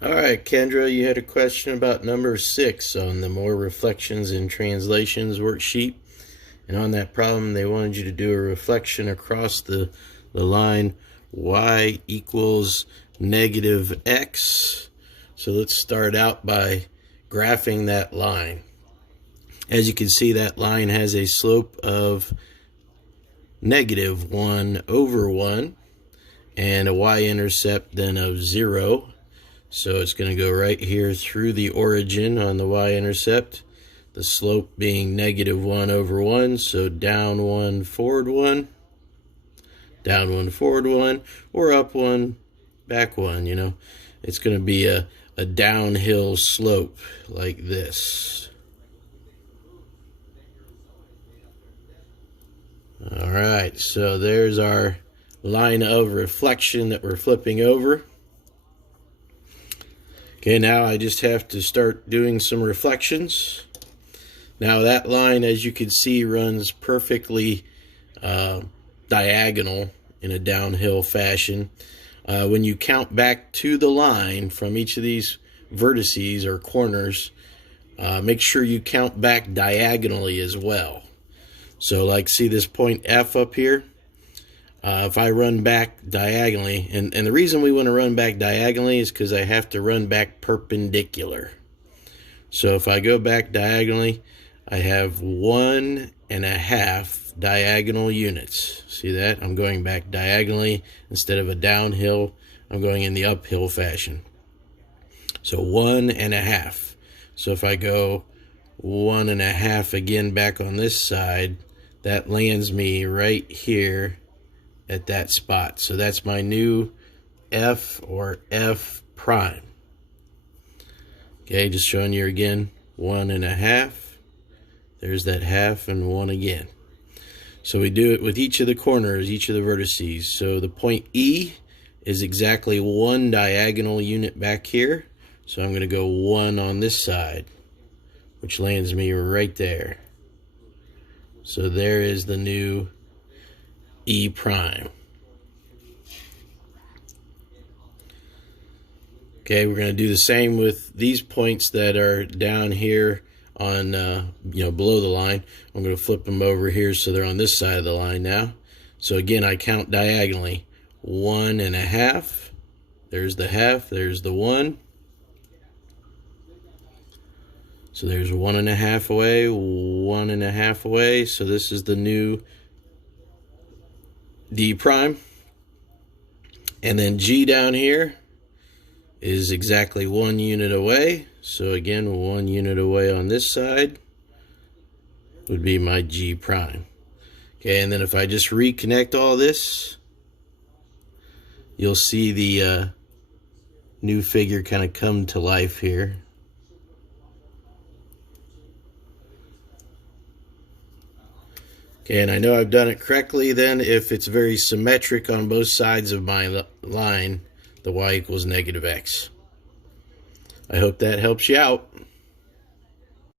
All right, Kendra, you had a question about number 6 on the More Reflections and Translations worksheet. And on that problem, they wanted you to do a reflection across the line y equals negative x. So let's start out by graphing that line. As you can see, that line has a slope of negative 1 over 1 and a y-intercept then of 0. So it's going to go right here through the origin on the y-intercept, the slope being negative 1 over 1, so down 1, forward 1, down 1, forward 1, or up 1, back 1, you know. It's going to be a downhill slope like this. All right, so there's our line of reflection that we're flipping over. Okay, now I just have to start doing some reflections. Now that line, as you can see, runs perfectly diagonal in a downhill fashion. When you count back to the line from each of these vertices or corners, make sure you count back diagonally as well. So like, see this point F up here? If I run back diagonally, and the reason we want to run back diagonally is because I have to run back perpendicular. So if I go back diagonally, I have 1.5 diagonal units. See that? I'm going back diagonally instead of a downhill. I'm going in the uphill fashion. So 1.5. So if I go 1.5 again back on this side, that lands me right here at that spot. So that's my new F or F prime. Okay, just showing you again, 1.5. There's that half and 1 again. So we do it with each of the corners, each of the vertices. So the point E is exactly 1 diagonal unit back here. So I'm going to go 1 on this side, which lands me right there. So there is the new E prime. Okay, we're going to do the same with these points that are down here on, below the line. I'm going to flip them over here so they're on this side of the line now. So again, I count diagonally. 1.5. There's the half. There's the 1. So there's 1.5 away, 1.5 away. So this is the new D prime. And then G down here is exactly 1 unit away. So again, 1 unit away on this side would be my G prime. Okay, and then if I just reconnect all this, you'll see the new figure kind of come to life here. Okay, and I know I've done it correctly then if it's very symmetric on both sides of my line, the y equals negative x. I hope that helps you out.